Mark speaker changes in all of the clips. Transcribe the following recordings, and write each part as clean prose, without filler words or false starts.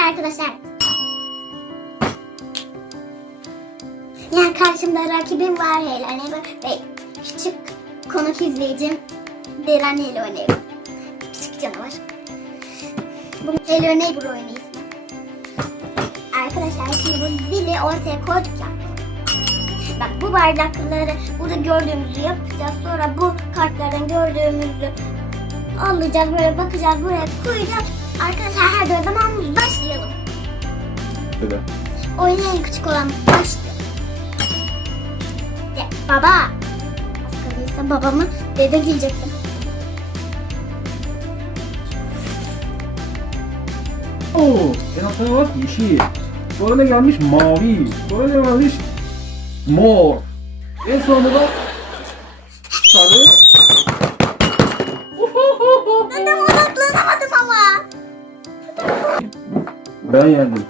Speaker 1: arkadaşlar. Yani karşımda rakibim var Hello Neighbor ve küçük konuk izleyicim Deren ile oynuyor. Küçük canavar. Bu Hello Neighbor oyunu ismi. Arkadaşlar şimdi bu zili ortaya koyduk ya. Bak bu bardakları burada gördüğümüzü yapacağız. Sonra bu kartlardan gördüğümüzü alacağız, böyle bakacağız, buraya koyacağız. Arkadaşlar hadi o zaman başlayalım.
Speaker 2: Evet.
Speaker 1: Oyunun en küçük olan başlıyor. Baba. Az kalıysa babamı dede diyecektim.
Speaker 2: Oo, en altta bak yeşil. Sonra ne gelmiş? Mavi. Sonra ne gelmiş? Mor. En sonunda da sarı.
Speaker 1: Ben de odaklanamadım ama.
Speaker 2: Ben yendim.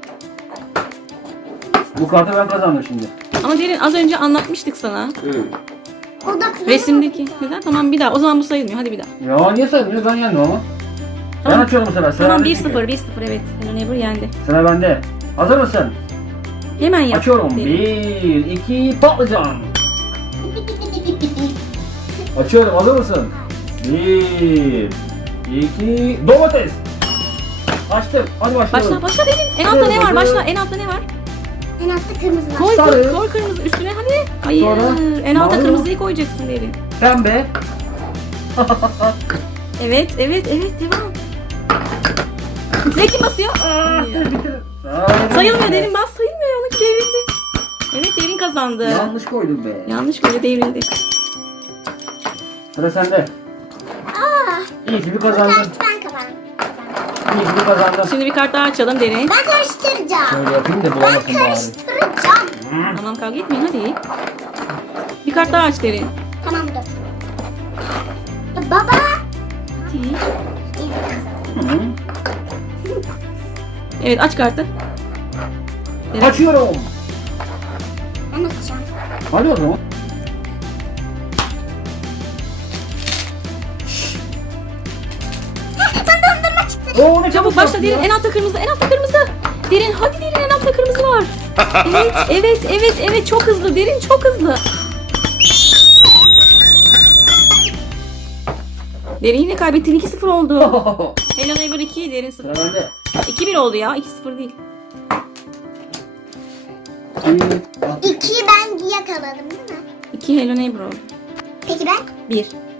Speaker 2: Bu kartı ben kazandım şimdi.
Speaker 3: Ama Derin az önce anlatmıştık sana.
Speaker 2: Evet.
Speaker 1: Odaklanamadım.
Speaker 3: Resimdeki. Neden? Tamam bir daha. O zaman bu sayılmıyor. Hadi bir daha.
Speaker 2: Ya niye sayılmıyor? Ben yendim ama.
Speaker 3: Tamam.
Speaker 2: Ben açıyorum bu sefer. Sıra
Speaker 3: Tamam
Speaker 2: bende
Speaker 3: 1-0
Speaker 2: çünkü.
Speaker 3: 1-0 evet. Hello Neighbor yendi.
Speaker 2: Sıra bende. Hazır mısın?
Speaker 3: Hemen yap.
Speaker 2: Açıyorum.
Speaker 3: Derin.
Speaker 2: 1, 2, patlıcan. Açıyorum. Hazır mısın? 1, 2, domates. Açtım. Hadi başlayalım.
Speaker 3: Başla Derin. En altta ne var? Başla. En altta ne var?
Speaker 1: En altta kırmızı var.
Speaker 3: Koy
Speaker 2: Sarı.
Speaker 3: koy kırmızı üstüne hadi. Hayır.
Speaker 2: Sonra
Speaker 3: En altta
Speaker 2: mavi.
Speaker 3: kırmızıyı koyacaksın Derin.
Speaker 2: Pembe.
Speaker 3: Evet devam. Zeytin basıyor. Hayır. Sayılmıyor Derin bas sayılmıyor. Onunki devrildi. Evet Derin kazandı.
Speaker 2: Yanlış koydum be.
Speaker 3: Yanlış böyle devrildi.
Speaker 2: Sıra sende. İyi ki bir kazandın.
Speaker 1: Ben kazandım.
Speaker 2: İyi ki bir kazandın.
Speaker 3: Şimdi bir kart daha açalım Derin.
Speaker 1: Ben karıştıracağım.
Speaker 2: Şöyle yapayım da
Speaker 1: Ben
Speaker 2: bulamasın bari.
Speaker 1: karıştıracağım.
Speaker 3: Tamam kavga etmeyin hadi. Bir kart daha aç Derin.
Speaker 1: Tamam dur. Baba.
Speaker 3: Hadi.
Speaker 1: İyi kazandım.
Speaker 2: Hı.
Speaker 3: Evet aç kartı. Derin.
Speaker 2: Açıyorum.
Speaker 1: Ben açacağım.
Speaker 2: Hadi o zaman.
Speaker 1: Ben dondurma çıktı.
Speaker 2: Oo, ne
Speaker 3: Çabuk başla
Speaker 2: yaptın
Speaker 3: Derin.
Speaker 2: ya?
Speaker 3: En altta kırmızı, en altta kırmızı. Derin hadi Derin en altta kırmızı var. Evet çok hızlı Derin çok hızlı. Derin yine kaybettin 2-0 oldu. Hello Neighbor 2, Derin 0.
Speaker 2: Sıra bende.
Speaker 3: 2-1 oldu ya 2-0 değil.
Speaker 1: İkiyi ben yakaladım değil mi?
Speaker 3: 2 Hello Neighbor oldu.
Speaker 1: Peki ben?
Speaker 3: 1.